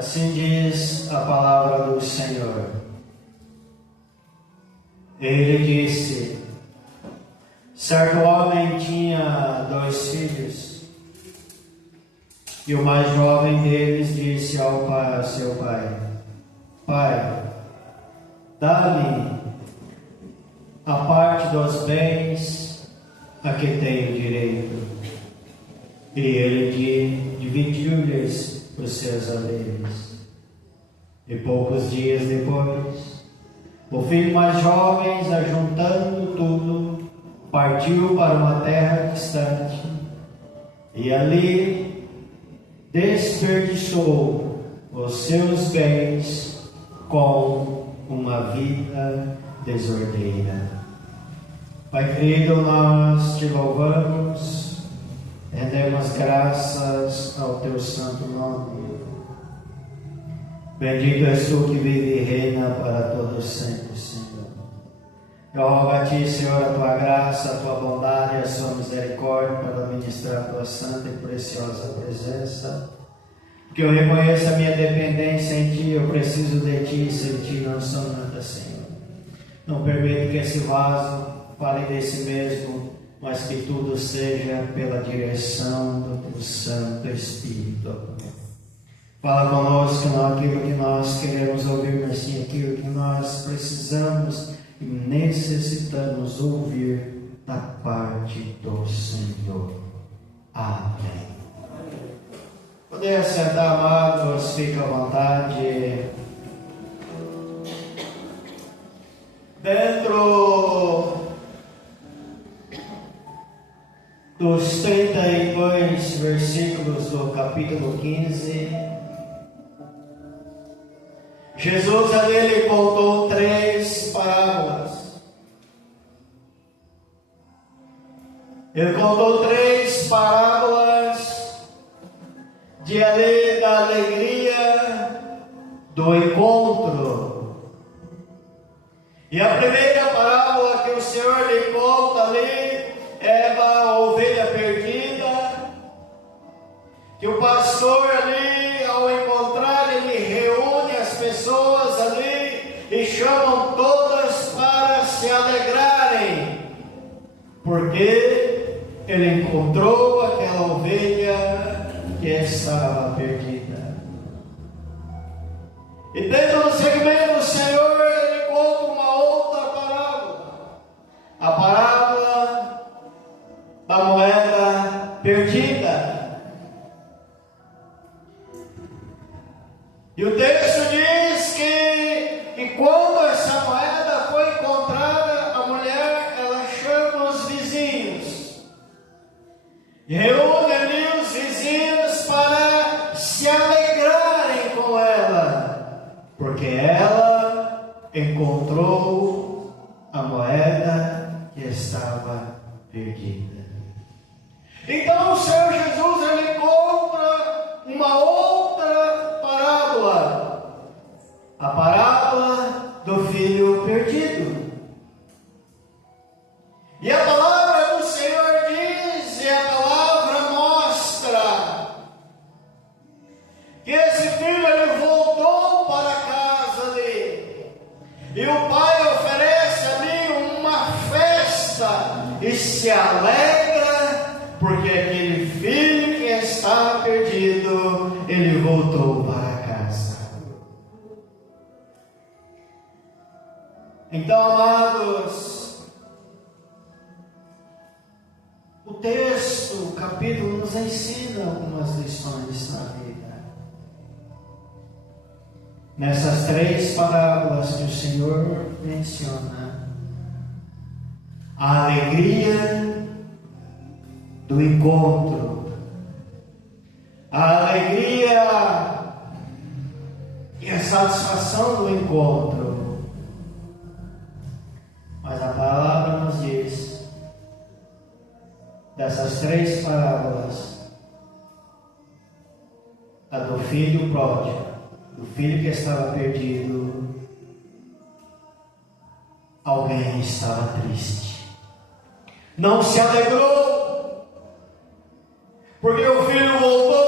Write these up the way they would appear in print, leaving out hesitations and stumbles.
Assim diz a palavra do Senhor. Ele disse: certo homem tinha 2 filhos, e o mais jovem deles disse ao seu pai: Pai, dá-me a parte dos bens a que tenho direito. E ele dividiu-lhes os seus haveres. E poucos dias depois, o filho mais jovem, ajuntando tudo, partiu para uma terra distante e ali desperdiçou os seus bens com uma vida desordeira. Pai querido, nós te louvamos, rendemos graças ao teu santo nome. Bendito és tu que vive e reina para todos sempre, Senhor. Eu rogo a ti, Senhor, a tua graça, a tua bondade, a sua misericórdia para ministrar a tua santa e preciosa presença. Que eu reconheça a minha dependência em ti, eu preciso de ti, sem ti não sou nada, Senhor. Não permita que esse vaso fale de si mesmo, mas que tudo seja pela direção do teu Santo Espírito. Fala conosco não aquilo que nós queremos ouvir, mas sim aquilo que nós precisamos e necessitamos ouvir da parte do Senhor. Amém. Poder sentar, amados, fica à vontade. Dentro dos 32 versículos do capítulo 15, Jesus ali contou 3 parábolas. Ele contou 3 parábolas da alegria do encontro. E a primeira parábola que o Senhor lhe conta ali é da ovelha perdida, que o pastor ali, ao encontrar, ele reúne as pessoas ali e chamam todas para se alegrarem, porque ele encontrou aquela ovelha que estava perdida. E dentro do segmento do Senhor, ele conta uma outra parábola, a parábola da moeda perdida. E o texto diz que quando essa moeda foi encontrada, a mulher, ela chama os vizinhos e reúne ali os vizinhos para se alegrarem com ela, porque ela encontrou a moeda que estava perdida. Então o Senhor Jesus, ele conta uma outra parábola, a parábola do filho perdido. E a palavra do Senhor diz, e a palavra mostra, que esse filho, ele voltou para a casa dele, e o pai oferece ali uma festa, e se alegra, porque aquele filho que estava perdido, ele voltou para casa. Então, amados, o texto, o capítulo nos ensina algumas lições na vida. Nessas 3 parábolas que o Senhor menciona, a alegria do encontro, a alegria e a satisfação do encontro. Mas a palavra nos diz, dessas 3 parábolas, a do filho pródigo, do filho que estava perdido, alguém estava triste, não se alegrou, porque o filho voltou.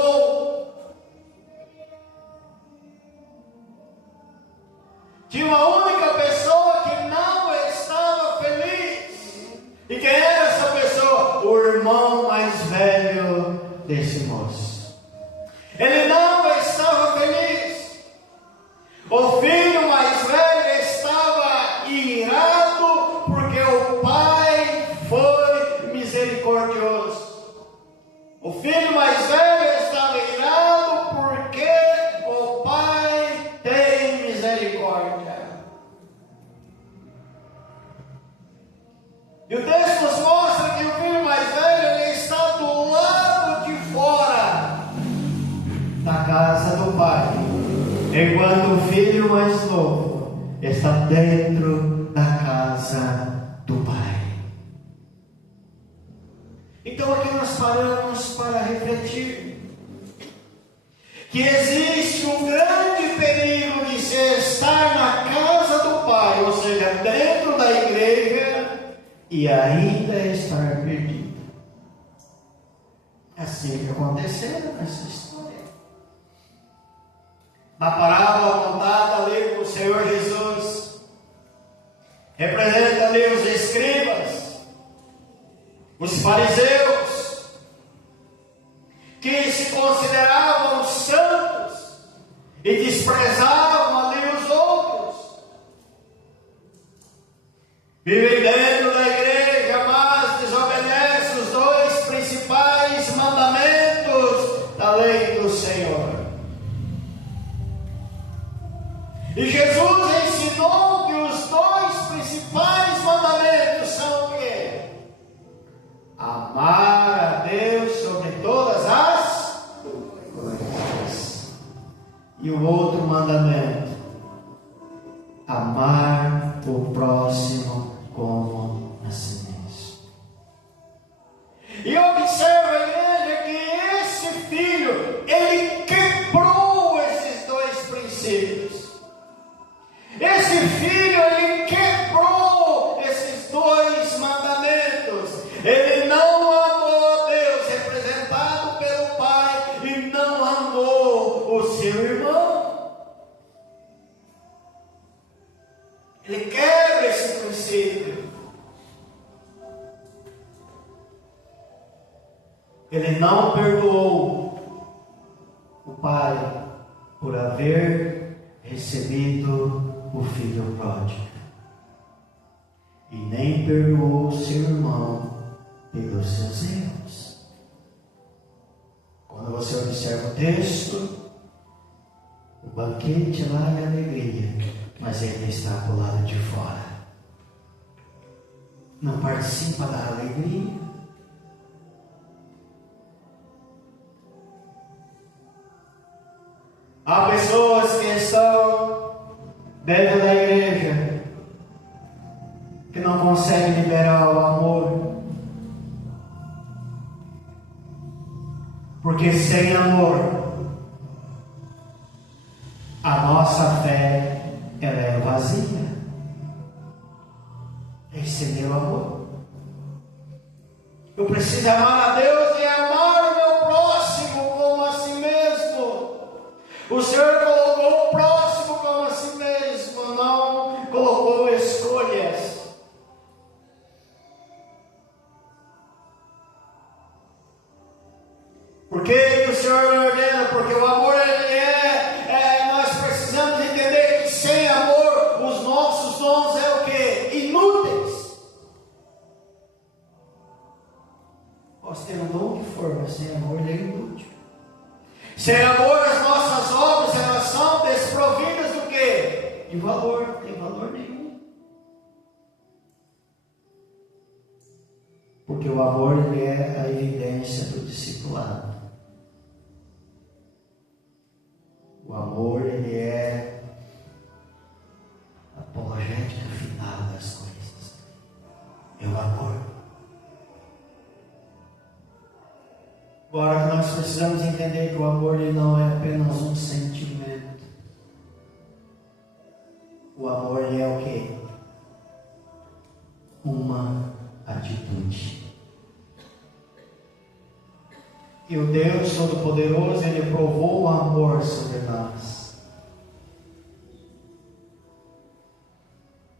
E o texto nos mostra que o filho mais velho ele está do lado de fora da casa do pai, enquanto o filho mais novo está dentro da casa do pai. Então aqui nós paramos para refletir que existe um grande perigo de se estar na casa do pai, ou seja, dentro da igreja, e ainda estar perdido. Assim que aconteceu nessa história. Na parábola contada ali por Senhor Jesus, representa ali os escribas, os fariseus, que se consideravam santos e desprezavam ali os outros. Vivem dentro da igreja, mas desobedecem os dois principais mandamentos da lei do Senhor. E Jesus ensinou que os dois principais mandamentos são o quê? Amar a Deus sobre todas as coisas. E o outro mandamento, amar o próximo como a si mesmo. E observa a igreja que esse filho, ele quebrou esses dois princípios. Esse filho, ele quebrou esses dois mandamentos. Ele não amou Deus, representado pelo Pai, e não amou o seu irmão. Ele quebra esse princípio. Ele não perdoou o pai por haver recebido o filho pródigo, e nem perdoou o seu irmão pelos seus erros. Quando você observa o texto, o banquete lá é alegria, mas ele está do lado de fora. Não participa da alegria. Há pessoas que estão dentro da igreja que não conseguem liberar o amor, porque sem amor a nossa fé ela é vazia. Esse é meu amor. Eu preciso amar a Deus e amar o meu próximo como a si mesmo. O Senhor colocou o próximo como a si mesmo, não colocou escolhas. Por que o Senhor ordena? Porque o amor nós precisamos entender que sem amor os nossos dons é o quê? Inúteis. Posso ter um dom que for, mas sem amor ele é inútil. Sem amor as nossas obras elas são desprovidas do quê? De valor, não tem valor nenhum. Porque o amor ele é a evidência do discipulado. O amor ele é a apologética final das coisas. É o amor. Agora nós precisamos entender que o amor ele não é apenas um sentimento. O amor ele é o quê? Uma atitude. E o Deus Todo-Poderoso, ele provou o amor sobre nós.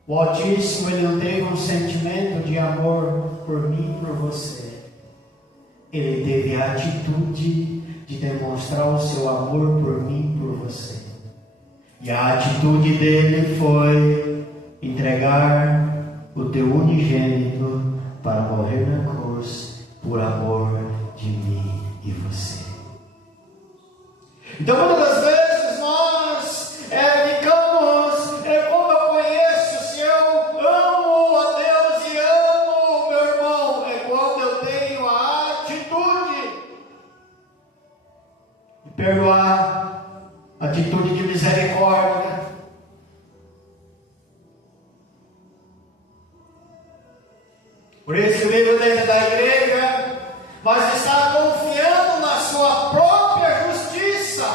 O Altíssimo, ele não teve um sentimento de amor por mim e por você. Ele teve a atitude de demonstrar o seu amor por mim e por você. E a atitude dele foi entregar o teu unigênito para morrer na cruz por amor de mim e você. Então muitas das vezes nós ficamos, como eu conheço, se eu amo a Deus e amo o Por isso vive dentro da igreja, mas está confiando na sua própria justiça.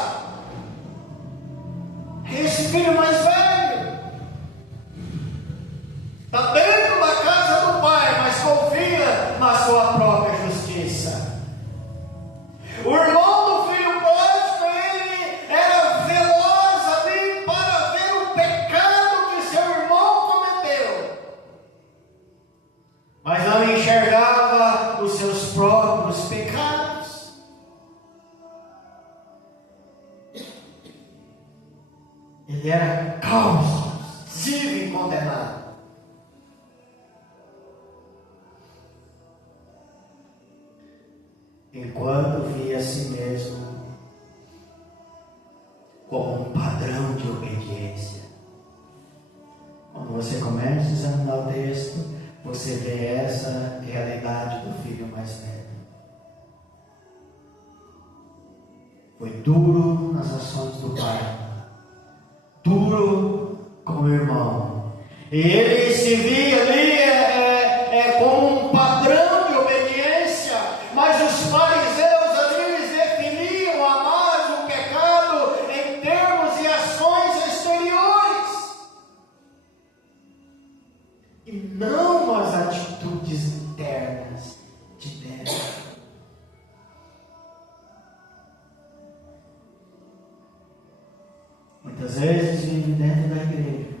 Esse filho mais velho está dentro da casa do pai, mas confia na sua própria justiça. O irmão do filho pródigo, ele era veloz ali para ver o pecado que seu irmão cometeu, mas não enxergava os seus próprios pecados. Ele era causa, cível e condenado. Enquanto via a si mesmo como um padrão de obediência. Quando você começa a examinar o texto, você vê essa realidade do filho mais velho. Foi duro nas ações do pai, duro com o irmão, e ele se via ali como um padrão de obediência, mas os fariseus ali eles definiam a mais o pecado em termos e ações exteriores, e não as atitudes internas de dentro. Muitas vezes vive dentro da igreja,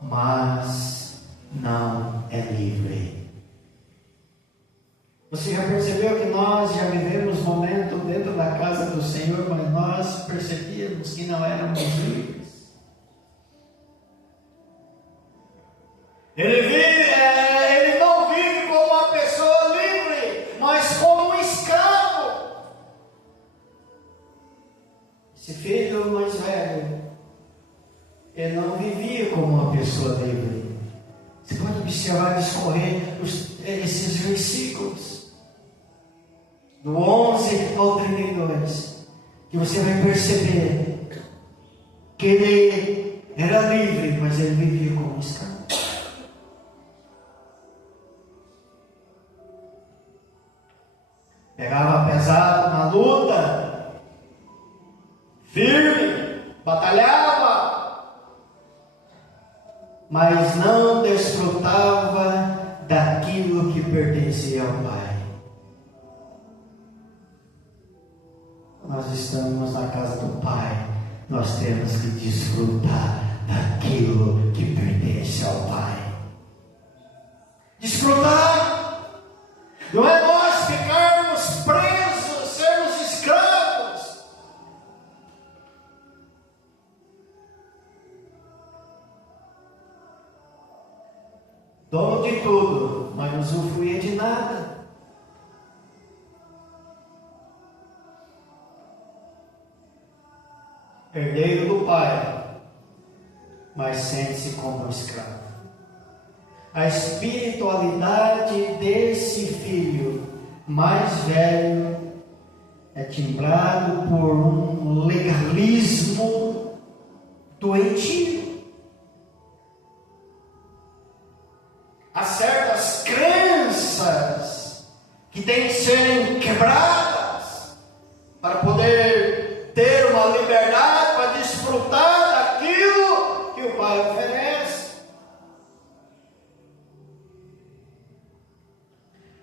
mas não é livre. Você já percebeu que nós já vivemos momento dentro da casa do Senhor, mas nós percebíamos que não éramos livres? Ele não vive como uma pessoa livre, mas como um escravo. Esse filho mais velho, ele não vivia como uma pessoa livre. Você pode observar e discorrer esses versículos, do 11 ao 32, que você vai perceber que ele era livre, mas ele vivia como escravo. Pegava pesado na luta, firme, batalhava, mas não desfrutava daquilo que pertencia ao Pai. Nós estamos na casa do Pai, nós temos que desfrutar daquilo que pertence ao Pai. Desfrutar não é nós ficarmos presos, sermos escravos. Dono de tudo, mas não usufruía de nada. Herdeiro do Pai, mas sente-se como um escravo. A espiritualidade desse filho mais velho é timbrado por um legalismo doentio. Há certas crenças que têm que serem quebradas para poder ter uma liberdade, para desfrutar daquilo que o Pai oferece.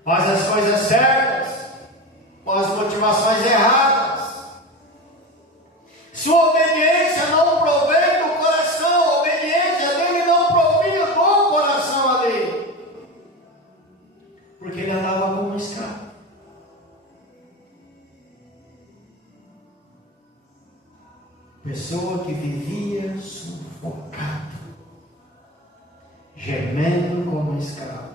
Faz as coisas certas, com as motivações erradas. Sua obediência não provém do coração, a obediência dele não provinha do coração ali, porque ele andava como um escravo. Pessoa que vivia sufocado, gemendo como um escravo.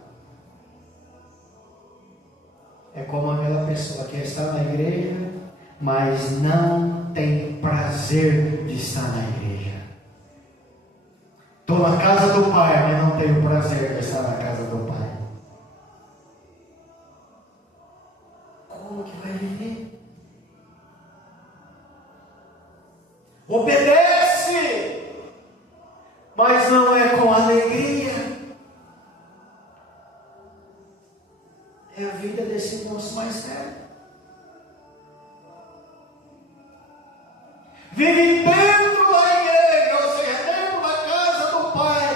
É como aquela pessoa que está na igreja, mas não tem prazer de estar na igreja. Estou na casa do Pai, mas não tenho prazer de estar na casa do Pai. Como que vai viver? Obedece, mas não é com alegria. vive dentro da igreja, ou seja, dentro da casa do Pai,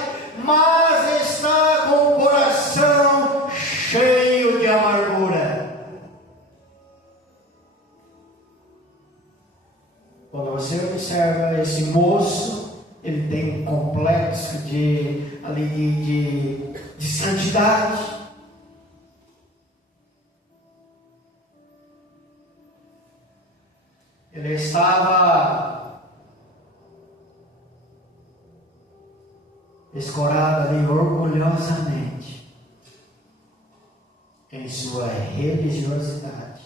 mas está com o coração cheio de amargura. Quando você observa esse moço, ele tem um complexo de santidade. Ele estava escorado ali orgulhosamente em sua religiosidade,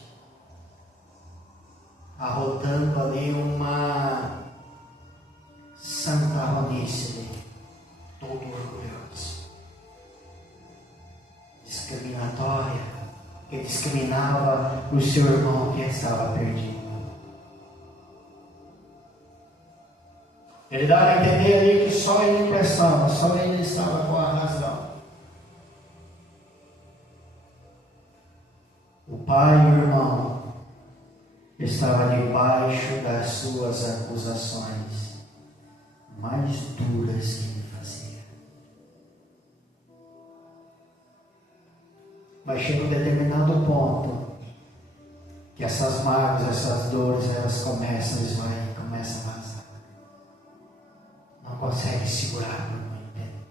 arrotando ali uma santarronice dele, todo orgulhoso, discriminatória, que discriminava o seu irmão que estava perdido. Ele dava a entender ali que só ele prestava, só ele estava com a razão. O pai e o irmão estavam debaixo das suas acusações mais duras que ele fazia. Mas chega um determinado ponto que essas mágoas, essas dores, elas começam a vazar. Não consegue segurar por muito tempo.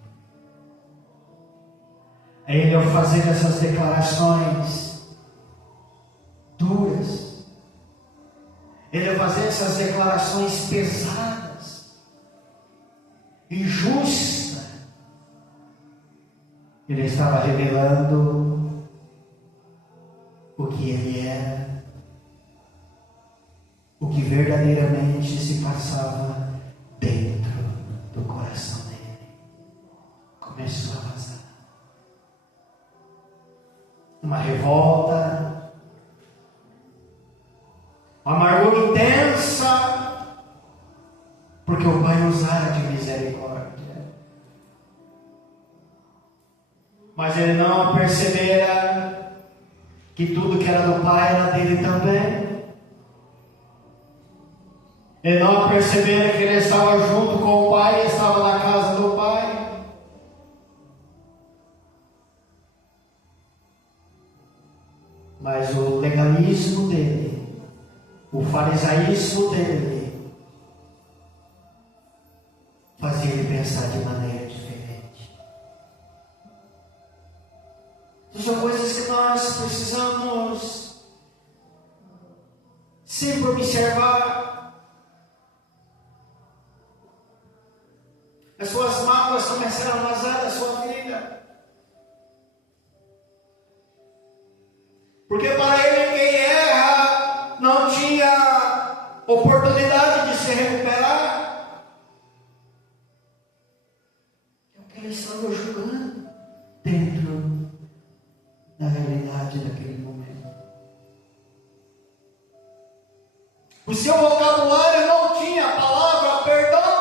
Aí ele, ao fazer essas declarações duras, ele, ao fazer essas declarações pesadas, injustas, ele estava revelando o que ele era, o que verdadeiramente se passava dentro do coração dele. Começou a vazar uma revolta, uma amargura intensa, porque o pai usara de misericórdia, mas ele não percebera que tudo que era do pai era dele também. Ele não percebera que ele estava junto com o pai, estava na casa do pai. Mas o legalismo dele, o farisaísmo dele, fazia ele pensar de maneira diferente. São coisas que nós precisamos sempre observar. As suas mágoas começaram a vazar da sua vida. Porque para ele, quem erra não tinha oportunidade de se recuperar. É o que ele estava julgando dentro da realidade daquele momento. O seu vocabulário não tinha a palavra perdão.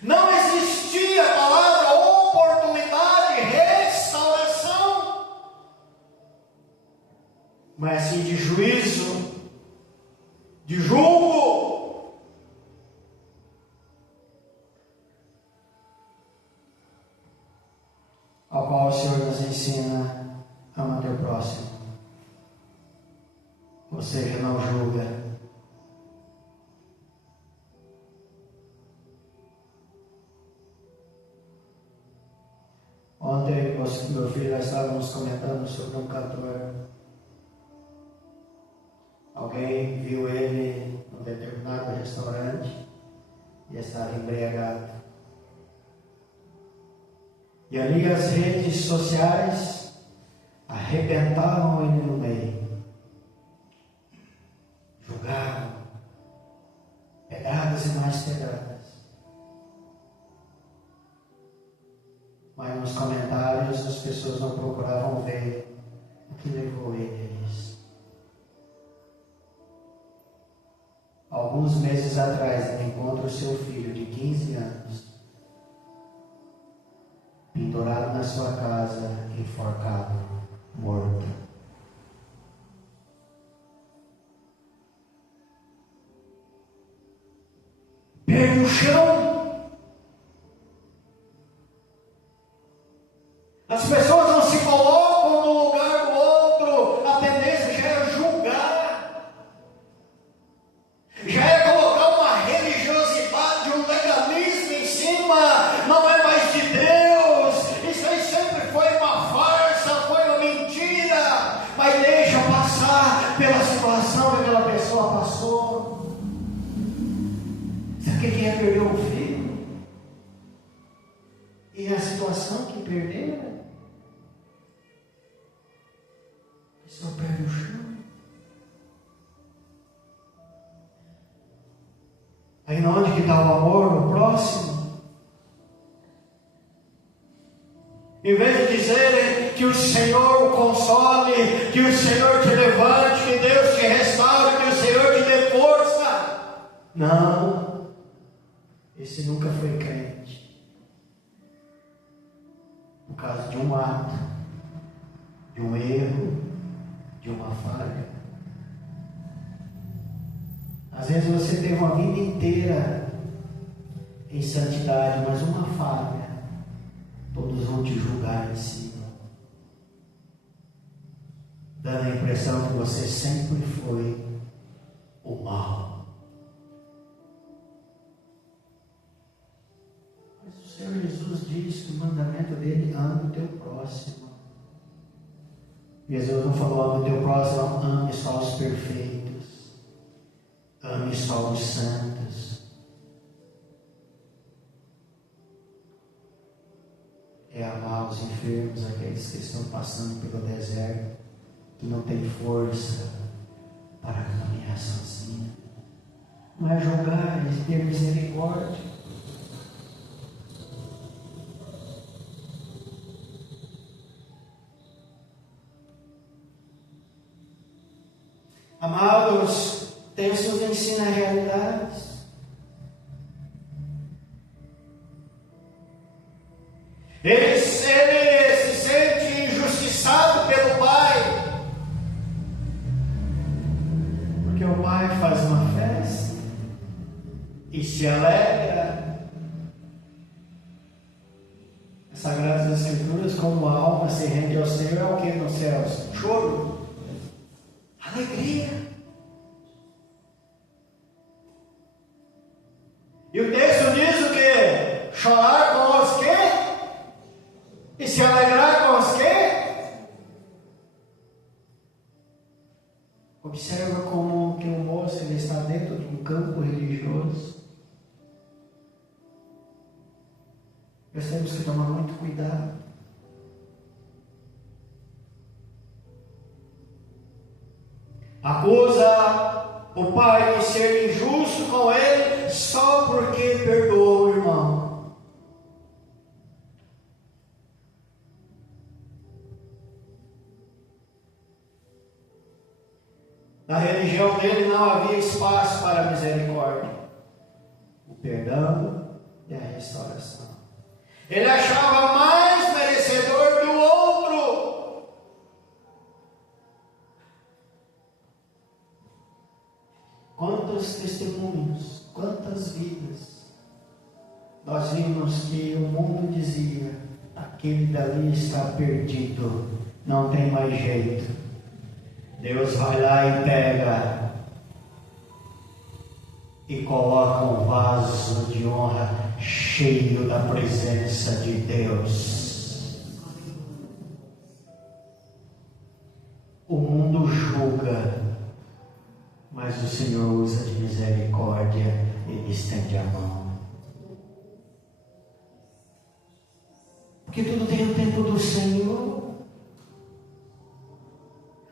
Não existia a palavra oportunidade, restauração, mas sim de juízo, de julgo. Ao qual o Senhor nos ensina: ama teu próximo, ou seja, não julga. Ontem, meu filho, nós estávamos comentando sobre um cantor. Alguém viu ele num determinado restaurante e estava embriagado. E ali as redes sociais arrebentavam ele no meio. Julgavam. Pedradas e mais pedradas. Mas nos comentários as pessoas não procuravam ver o que levou ele a isso. Alguns meses atrás ele encontra o seu filho de 15 anos, pendurado na sua casa, enforcado, morto. perdeu o filho, e a situação que perderam, só perde o chão. Aí onde que está o amor no próximo? Em vez de dizerem que o Senhor o console, que o Senhor te levante, que Deus te restaure, que o Senhor te dê força. Não, esse nunca foi crente. Por causa de um ato, de um erro, de uma falha. Às vezes você teve uma vida inteira em santidade, mas uma falha, todos vão te julgar em cima, dando a impressão que você sempre foi o mal. Mas o Senhor Jesus diz que o mandamento dele: ama o teu próximo. Jesus não falou: ama o teu próximo, ame só os perfeitos. Ame só os santos. É amar os enfermos, aqueles que estão passando pelo deserto, que não têm força para caminhar sozinho. Não é julgar, é ter misericórdia. Amados, textos nos ensinam realidades. Ele se sente injustiçado pelo pai, porque o pai faz uma festa e se alegra. As Sagradas Escrituras, como a alma se rende ao Senhor, é o que nos céus? Choro, alegria. E o texto diz o quê? Chorar com os quê? E se alegrar com os quê? Observa como que o moço ele está dentro de um campo religioso. Nós temos que tomar muito cuidado. Acusa o pai de ser injusto com ele só porque perdoou o irmão. Na religião dele não havia espaço para a misericórdia, o perdão e a restauração. Ele achava mais merecedor do outro. Quantos testemunhos, quantas vidas nós vimos que o mundo dizia: aquele dali está perdido, não tem mais jeito. Deus vai lá e pega e coloca um vaso de honra cheio da presença de Deus. O mundo julga, mas o Senhor usa de misericórdia e estende a mão. Porque tudo tem o tempo do Senhor.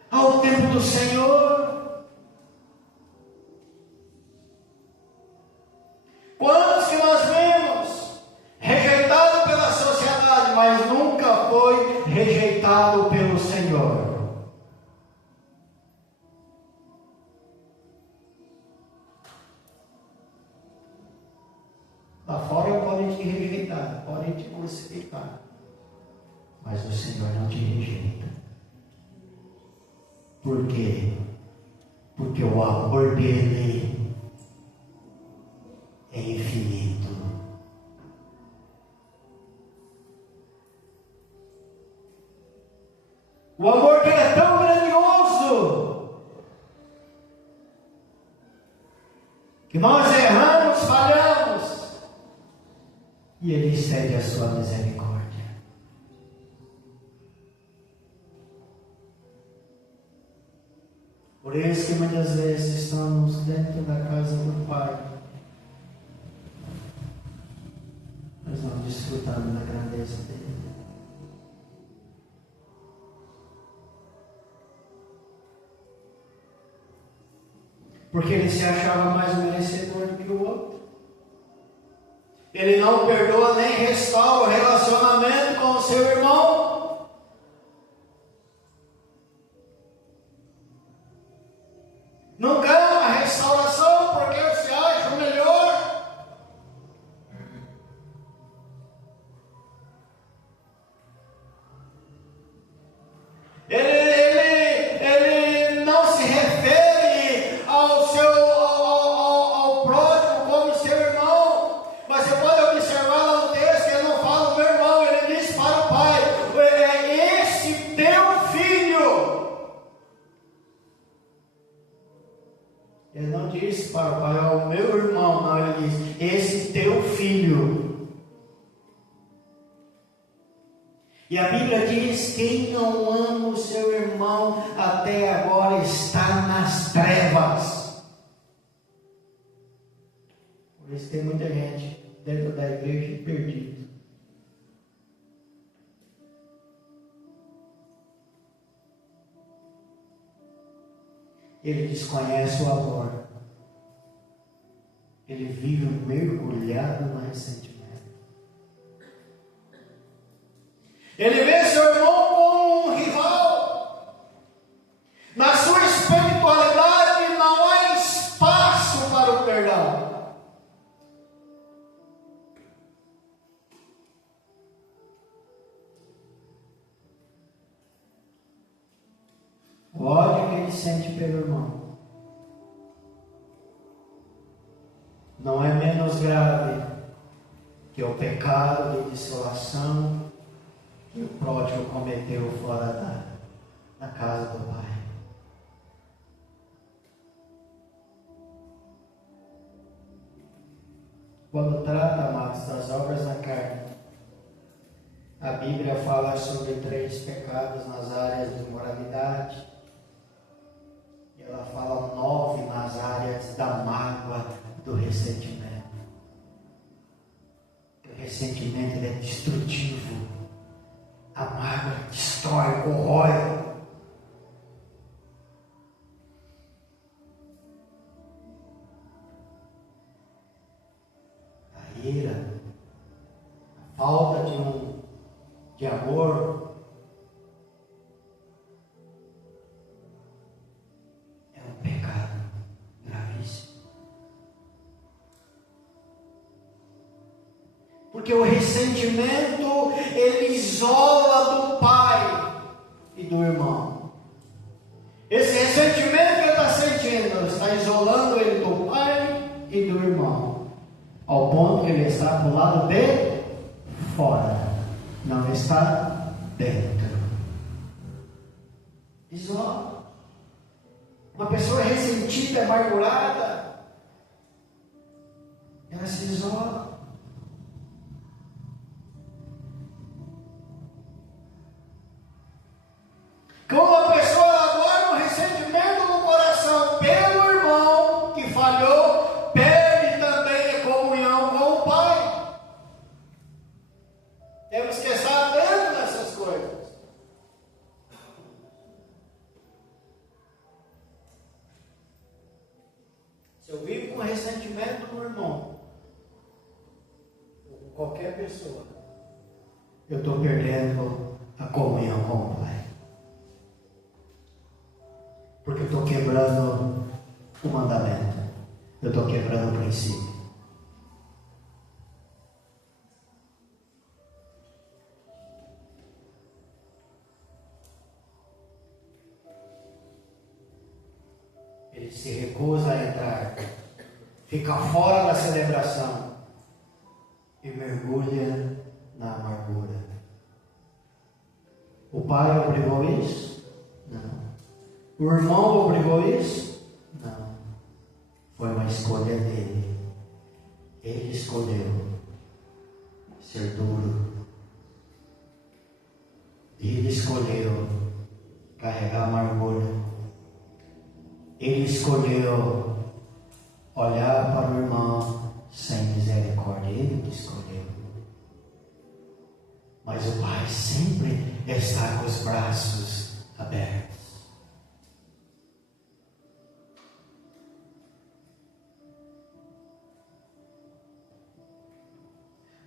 Ao tempo do Senhor. Quantos que nós vemos rejeitado pela sociedade, mas nunca foi rejeitado pelo Senhor. Lá fora podem te rejeitar, podem te crucificar, mas o Senhor não te rejeita. Por quê? Porque o amor dele é infinito. O amor dele é tão grandioso que nós erramos, falhamos, e ele estende a sua misericórdia. Por isso que muitas vezes estamos dentro da casa do Pai, desfrutando da grandeza dele. Porque ele se achava mais merecedor do que o outro. Ele não perdoa nem restaura o relacionamento com o seu irmão. Não ganha uma restauração porque se acha o melhor. Ele não se refere ao pródigo como seu irmão, mas você pode observar lá no texto que ele não fala do meu irmão, ele diz para o pai: é esse teu filho. Ele não diz para o pai: é o meu irmão, não, ele diz: esse teu filho. E a Bíblia diz: quem não ama o seu irmão até agora está nas trevas. Por isso tem muita gente dentro da igreja perdida. Ele desconhece o amor. Ele vive mergulhado no ressentimento. Ele vê seu irmão como um rival. Na sua espiritualidade não há espaço para o perdão. O ódio que ele sente pelo irmão não é menos grave que o pecado de dissolução que o pródigo cometeu fora da casa do pai. Quando trata, amados, das obras da carne, a Bíblia fala sobre 3 pecados nas áreas de moralidade, e ela fala 9 nas áreas da mágoa, do ressentimento. O ressentimento ele é destrutivo. A mágoa destrói, corrói. A ira, a falta de amor é um pecado gravíssimo. Porque o ressentimento ele isola do pai e do irmão. Esse ressentimento que ele está sentindo está isolando ele do pai e do irmão, ao ponto que ele está para o lado de fora, não está dentro. Isola. Uma pessoa ressentida, amargurada, ela se isola. Quando a pessoa guarda um ressentimento no coração pelo irmão que falhou, perde também a comunhão com o pai. Temos que estar atento nessas coisas. Se eu vivo com ressentimento no irmão, ou com qualquer pessoa, eu estou perdendo a comunhão com o pai. Porque eu estou quebrando o mandamento. Eu estou quebrando o princípio. Ele se recusa a entrar. Fica fora da celebração. E mergulha na amargura. O pai obrigou isso? Não. O irmão obrigou isso? Não. Foi uma escolha dele. Ele escolheu ser duro. Ele escolheu carregar amargura. Ele escolheu olhar para o irmão sem misericórdia. Ele que escolheu. mas o Pai sempre está com os braços abertos.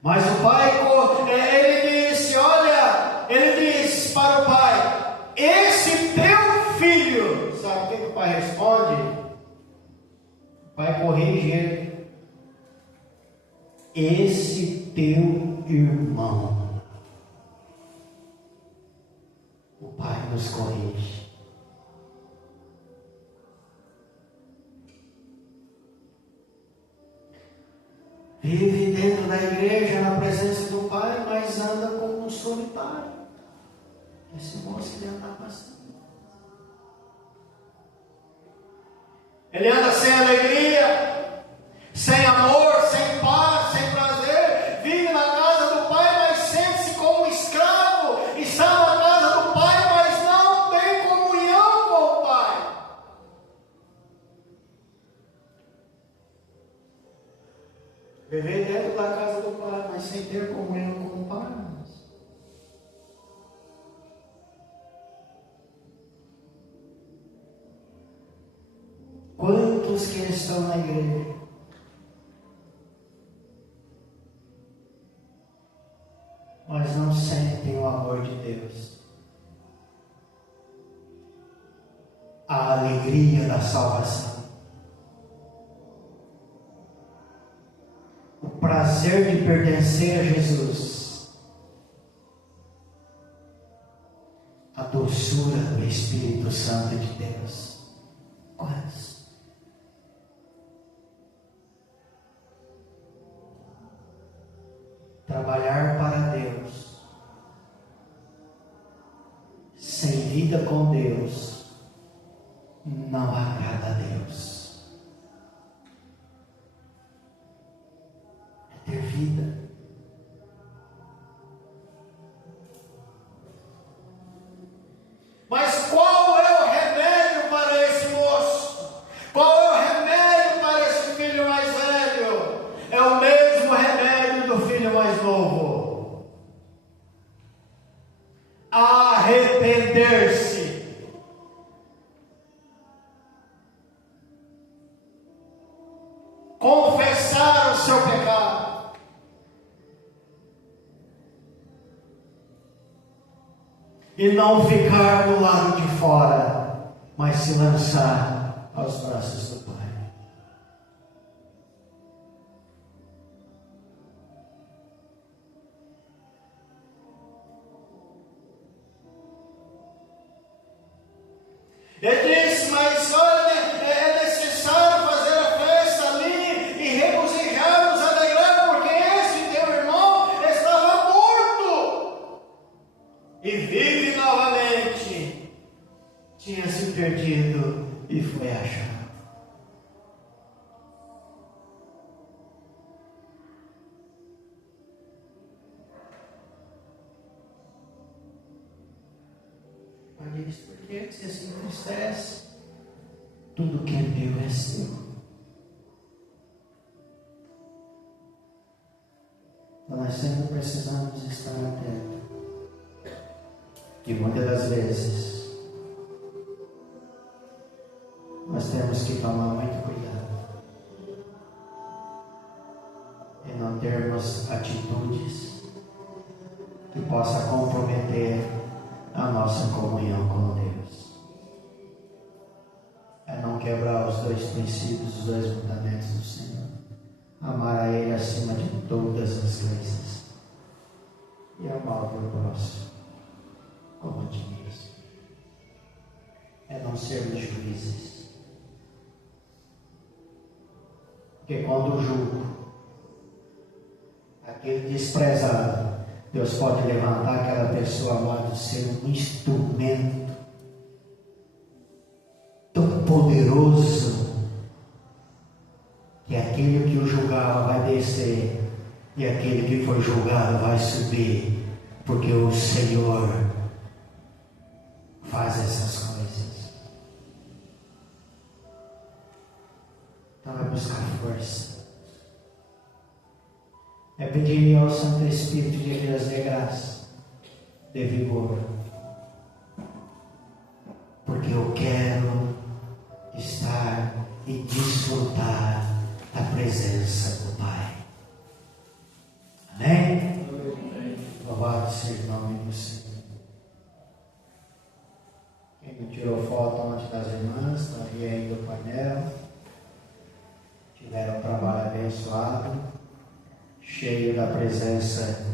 Mas o Pai, ele diz para o Pai: esse teu filho, sabe o que o Pai responde? O Pai corrige ele: esse teu irmão. O Pai nos corrige. Vive dentro da igreja, na presença do Pai, mas anda como um solitário. Esse moço ele anda passando. Ele anda sem alegria, sem amor, sem paz, sem prazer. Vive na casa do Pai, mas sente-se como um escravo. Está na casa do Pai, mas não tem comunhão com o Pai. Viver dentro da casa do Pai, mas sem ter comunhão com o Pai. Quantos que estão na igreja, mas não sentem o amor de Deus, a alegria da salvação, o prazer de pertencer a Jesus, a doçura do Espírito Santo de Deus? Quantos? Trabalhar para Deus, sem vida com Deus, não agrada a Deus. É ter vida. Mas qual é o remédio para esse moço? Qual é o remédio para esse filho mais velho? É o mesmo remédio do filho mais novo: arrepender-se. Confessar o seu pecado. E não ficar do lado de fora, mas se lançar aos braços do Pai. Ele disse: mas olha, é necessário fazer a festa ali e regozijar, nos alegrar, porque esse teu irmão estava morto e vive novamente. Tinha se perdido e foi achado. Diz: por que você se entristece? Tudo que é meu é seu. Então nós sempre precisamos estar atentos. E muitas das vezes nós temos que tomar muito cuidado e não termos atitudes que possam comprometer a nossa comunhão com Deus. É não quebrar os dois princípios, os dois mandamentos do Senhor: amar a Ele acima de todas as coisas e amar o teu próximo como a ti mesmo. É não sermos juízes, porque quando julgo aquele desprezado, Deus pode levantar aquela pessoa, amado, ser um instrumento tão poderoso que aquele que o julgava vai descer e aquele que foi julgado vai subir, porque o Senhor faz essas coisas. Então é buscar força, é pedir ao Santo Espírito de Deus de graça dê vigor, porque eu quero estar e desfrutar da presença do Pai. Amém? Louvado seja o nome do Senhor. Quem me tirou foto ontem das irmãs, está ali ainda o painel. Tiveram um trabalho abençoado, cheio da presença